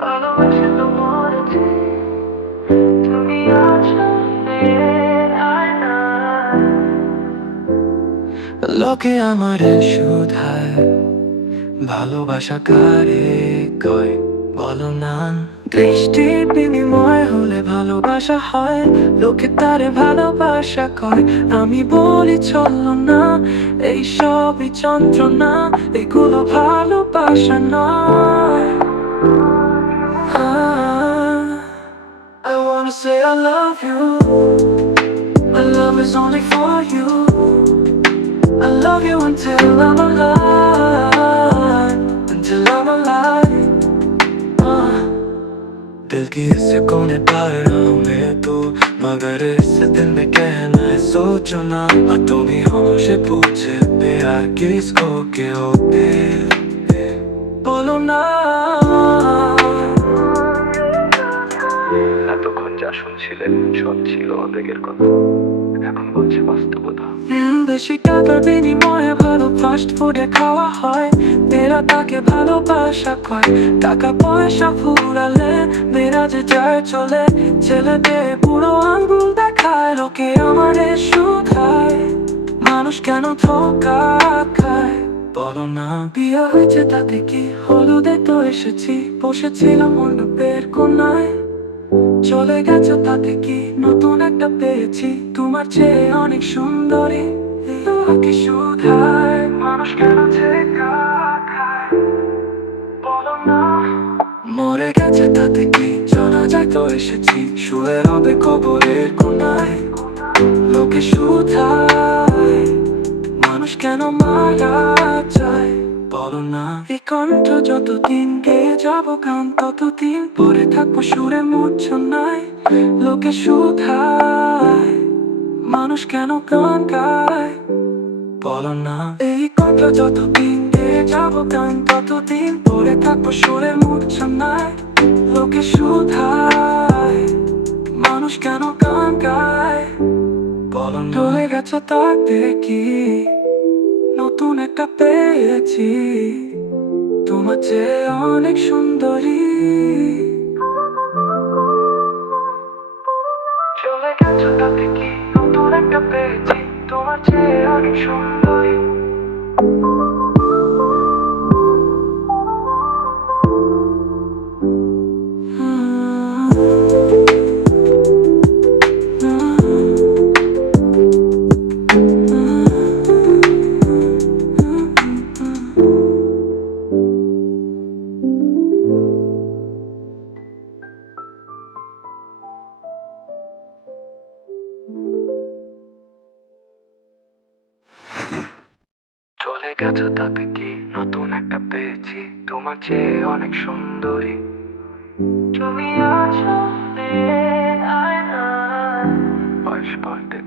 ভালোবাসি তোমার তুমি আছো মেয়ের আয়নায়। লোকে আমারে শুধায় ভালোবাসা কারে কয়, বলো না। দৃষ্টির বিনিময় হলে ভালোবাসা হয়, লোকে তারে ভালোবাসা কয়। আমি বলি চলো না, এই সবই যন্ত্রণা, এগুলো ভালোবাসা নয়। I wanna say I love you. My love is only for you. I love you until I'm alive. Until I'm alive. दिल की इस कोने पर हूँ मैं तू, मगर इस दिल में कहना है सोचो ना। और तुम ही हमसे पूछे प्यार किसको के होते, बोलो ना। এতক্ষণ যা শুনছিলেন সব ছিল আবেগের কথা, এখন বলছে বাস্তবতা। বেশি টাকার বিনিময়ে ভালো ফাস্ট ফুডে খাওয়া হয়, মেয়েরা তাকে ভালোবাসা কয়। টাকা পয়সা ফুরালে মেয়েরা যে যায় চলে, ছেলেদের পুরো আঙ্গুল দেখায়। লোকে আমারে শুধায় মানুষ কেন ধোকা খায়, বলো না। বিয়ে হয়েছে তাতে কি, হলুদে তো এসেছি, বসেছিলাম মণ্ডপের কোনায়। চলে গেছো তাতে কি, নতুন একটা পেয়েছি, তোমার চেয়ে অনেক সুন্দরী। তোমাকে শুধায় মানুষ কেন ছেকা খায়, বলো না। মরে গেছে তাতে কি, জানা যায় তো এসেছি, শুয়ে হবে কবরের কোনায়। লোকে শুধায় মানুষ কেন মারা যায়, বলো না। এই কণ্ঠ যতদিন গেয়ে যাবো গান, ততদিন পরে থাকবো সুরে মূর্ছনায়। লোকে শুধায় মানুষ কেন গান গায়, বলো না। এই কণ্ঠ যতদিন গেয়ে যাবো গান, ততদিন পরে থাকবো সুরে মূর্ছনায়। লোকে শুধায় মানুষ কেন গান গায়, বলো না। চলে গেছো তাতে কি, নতুন একটা পেয়েছি, তোমার চেয়ে অনেক সুন্দরী। চলে গেছো তাতে কি, নতুন একটা পেয়েছি, তোমার চেয়ে অনেক সুন্দরী। চলে গেছো তাতে কি, নতুন একটা পেয়েছি, তোমার চেয়ে অনেক সুন্দরী। তুমি আছো মেয়ের আয়নায়। বয়স বলতে